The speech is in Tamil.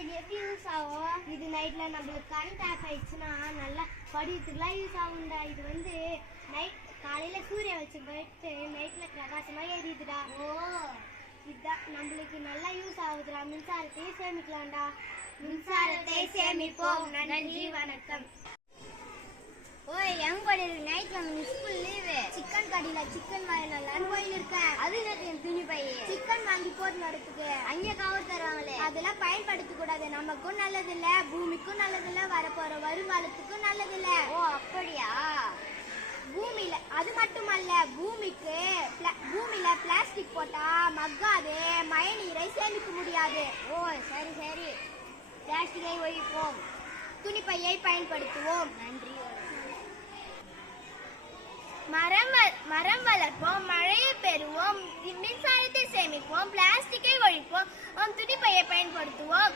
இது எப்படி யூஸ் ஆகும்? இது நைட்ல நம்மளுக்கு கரண்ட் ஆஃப் ஆயிடுச்சுன்னா நல்லா படிக்கிறதுக்குலாம் யூஸ் ஆகும்டா. இது வந்து நைட் காலையில சூரிய வச்சு போயிட்டு நைட்ல பிரகாசமா எரியுதுடா. ஓ, இதுதான் நம்மளுக்கு நல்லா யூஸ் ஆகுதுடா. மின்சாரத்தையும் சேமிக்கலாம்டா. மின்சாரத்தை சேமிப்போம். நன்றி, வணக்கம். ஓய், எங்க போயிருக்கு? நைட்ல ஸ்கூல் லீவு. சிக்கன் கடையில சிக்கன் வாங்கலாம்னு போயின்னு இருக்கேன். அது என் துணி பை சிக்கன் வாங்கி போட்டு வரதுக்கு அங்கே கவர் தருவாங்களே, அதெல்லாம் பயன்படுத்த கூடாது. நமக்கும் நல்லது இல்ல, பூமிக்கும் நல்லது இல்ல, வரப்போற வருங்காலத்துக்கும் நல்லது இல்ல. ஓ, அப்படியா? பூமியில அது மட்டுமல்ல, பூமியில பிளாஸ்டிக் போட்டா மக்காது, மழை நீரை சேமிக்க முடியாது. ஓ, சரி சரி, பிளாஸ்டிக்கை ஒழிப்போம், துணிப்பையை பயன்படுத்துவோம். நன்றி. மரம் வளர்ப்போம், மழையை பெறுவோம், மின்சாரத்தை சேமிப்போம், பிளாஸ்டிக்கை ஒழிப்போம், துணிப்பையை பயன்படுத்துவோம்.